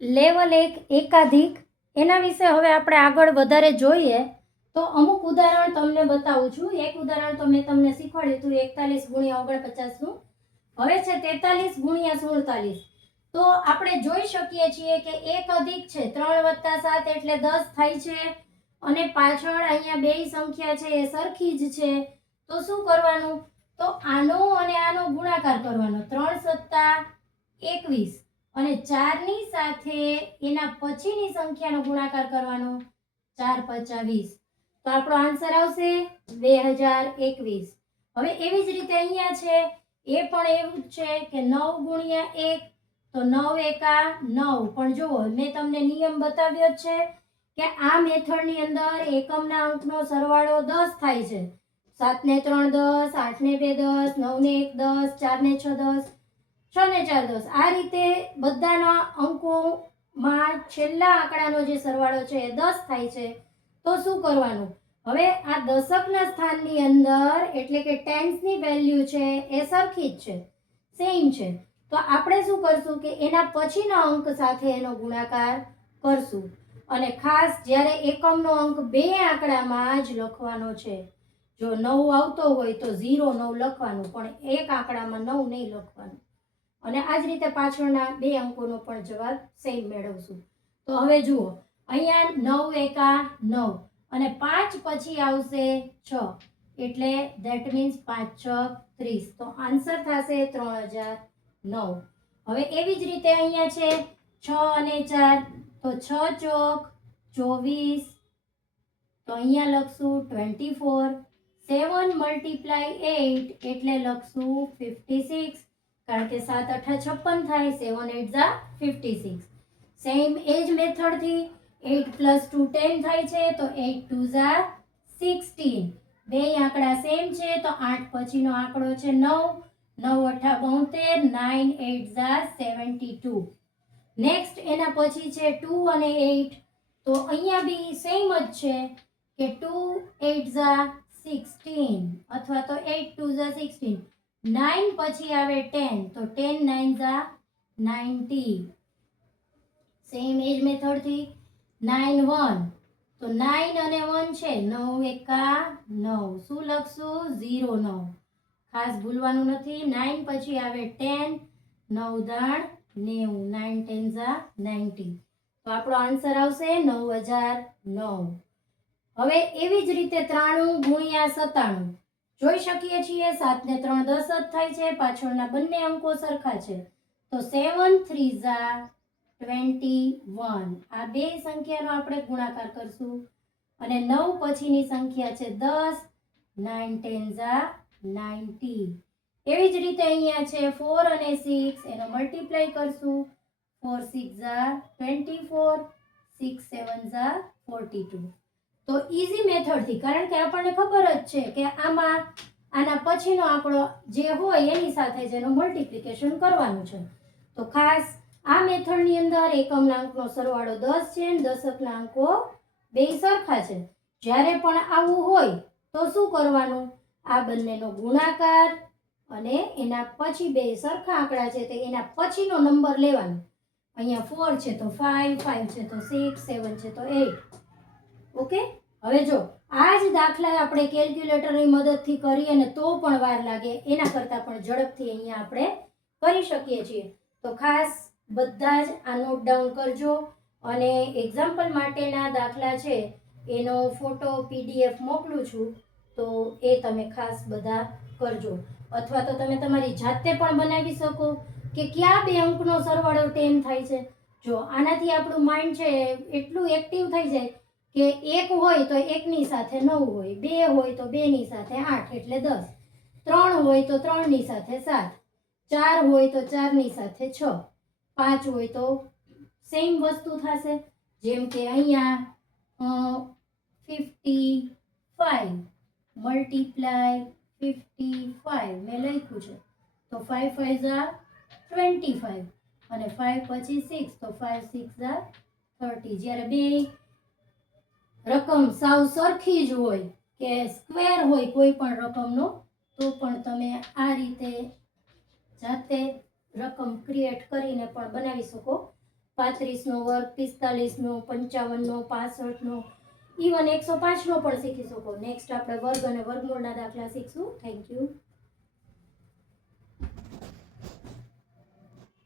Level 1 એકાધિક એના વિશે હવે આપણે આગળ વધારે જોઈએ તો અમુક ઉદાહરણ તમને બતાવું છું. એક ઉદાહરણ તો મેં તમને શીખવાડ્યું હતું 41 ગુણ્યા 49 નું. હવે છે 43 ગુણ્યા 47. તો આપણે જોઈ શકીએ છીએ કે એક અધિક છે 3 વત્તા 7 એટલે 10 થાય છે અને પાછળ અહીંયા બે સંખ્યા છે એ સરખી જ છે. તો શું કરવાનું? તો આનો અને આનો ગુણાકાર કરવાનો. 3 સત્તા 21 અને 4 ની સાથે એના પછીની સંખ્યાનો ગુણાકાર કરવાનો. 4 પચા 20. તો આપણો આન્સર આવશે 2021. હવે એવી જ રીતે અહીંયા છે એ પણ એવું જ છે કે 9 ગુણ્યા 1 તો 9 એકા 9. પણ જુઓ મેં તમને નિયમ બતાવ્યો છે કે આ મેથડની અંદર એકમના અંકનો સરવાળો 10 થાય છે. 7 ને 3 10, 8 ને 2 10, 9 ને 1 10, 4 ને 6 10, 6 ને 4 10. આ રીતે બધાના અંકોમાં છેલ્લા આંકડાનો જે સરવાળો છે એ 10 થાય છે. તો શું કરવાનું? હવે આ દશકના સ્થાનની અંદર એટલે કે ટેન્સની વેલ્યુ છે એ સરખી જ છે, સેમ છે. તો આપણે શું કરશું કે એના પછીના અંક સાથે એનો ગુણાકાર કરશું. અને ખાસ જ્યારે એકમનો અંક બે આંકડામાં જ લખવાનો છે. જો 9 આવતો હોય તો 0 9 લખવાનું, પણ એક આંકડામાં 9 નહીં લખવાનું. અને આ જ રીતે પાછળના બે અંકોનો પણ જવાબ સેમ મેળવશું. તો હવે જુઓ અહીંયા 9 એકા 9 અને 5 પછી આવશે 6 એટલે ધેટ મીન્સ 5 6 30. તો આન્સર થશે 3009. હવે એવી જ રીતે અહીંયા છે 6 અને 4 તો 6 ચોક 24. તો અહીંયા લખશું 24. 7 મલ્ટીપ્લાય 8 એટલે લખશું 56 કારણ કે 7 8 56 થાય. 7 8 56. સેમ એજ મેથડથી 8 + 2 10 થાય છે તો 8 2 16. બે આંકડા સેમ છે તો 8 પછીનો આંકડો છે 9. 9 8 72, 9 8 72. નેક્સ્ટ એના પછી છે 2 અને 8 તો અહીંયા બી સેમ જ છે કે 2 8 16 અથવા તો 8 2 16. 9 પછી આવે 10 તો 10 9 90. સેમ એજ મેથડથી 9 1 તો 9 અને 1 છે 9 એકા 9. શું લખશું? 0 9. ખાસ ભૂલવાનું નથી. 9 પછી આવે 10 9 દાણ 90. 9 10 90. તો આપણો આન્સર આવશે 9009. હવે એવી જ રીતે 93 ગુણ્યા 97 જોઈ શકીએ છીએ 7 ને 3 10 જ થાય છે. પાછળના બંને અંકો સરખા છે તો 7 3 21. આ બે સંખ્યાનો આપણે ગુણાકાર કરશું અને 9 પછીની સંખ્યા છે 10. 9 10 90. એવી જ રીતે અહીંયા છે 4 અને 6 એનો મલ્ટીપ્લાય કરશું. 4 6 24. 6 7 42. તો ઈઝી મેથડથી, કારણ કે આપણને ખબર જ છે કે આમાં આના પછીનો આંકડો જે હોય એની સાથે જ એનું મલ્ટીપ્લિકેશન કરવાનું છે. તો ખાસ આ મેથડની અંદર એકમના અંકનો સરવાળો 10 છે અને દશકના અંકો બે સરખા છે. જ્યારે પણ આવું હોય તો શું કરવાનું? આ બંનેનો ગુણાકાર અને એના પછી બે સરખા આંકડા છે તે એના પછીનો નંબર લેવાનો. અહીંયા 4 છે તો 5, 5 છે તો 6, 7 છે તો 8. ઓકે. હવે જો આ જ દાખલા આપણે કેલ્ક્યુલેટરની મદદથી કરીએ ને તો પણ વાર લાગે, એના કરતાં પણ ઝડપથી અહીંયા આપણે કરી શકીએ છીએ. તો ખાસ બધા જ આ નોટ ડાઉન કરજો અને એક્ઝામ્પલ માટેના દાખલા છે એનો ફોટો PDF મોકલું છું તો એ તમે ખાસ બધા કરજો. અથવા તો તમે તમારી જાતે પણ બનાવી શકો કે કયા બે અંકનો સરવાળો 10 થાય છે. જો આનાથી આપણું માઇન્ડ છે એટલું એક્ટિવ થઈ જાય કે 1 હોય તો 1 ની સાથે 9 હોય, 2 હોય તો 2 ની સાથે 8 એટલે 10, 3 હોય તો 3 ની સાથે 7, 4 હોય તો 4 ની સાથે 6, 5 હોય તો સેમ વસ્તુ થશે. જેમ કે અહીંયા 55 મલ્ટીપ્લાય 55 મેં લખ્યું છે તો 5 5 25 અને 5 પછી 6 તો 5 6 30. જ્યારે બે રકમ સાવ સરખી જ હોય કે સ્ક્વેર હોય કોઈ પણ રકમનો તો પણ તમે આ રીતે જાતે રકમ ક્રિએટ કરીને પણ બનાવી શકો. 35નો વર્ગ, 45નો, 55નો, 65નો, ઇવન 105નો પણ શીખી શકો. નેક્સ્ટ આપણે વર્ગ અને વર્ગમૂળના દાખલા શીખશું. Thank you.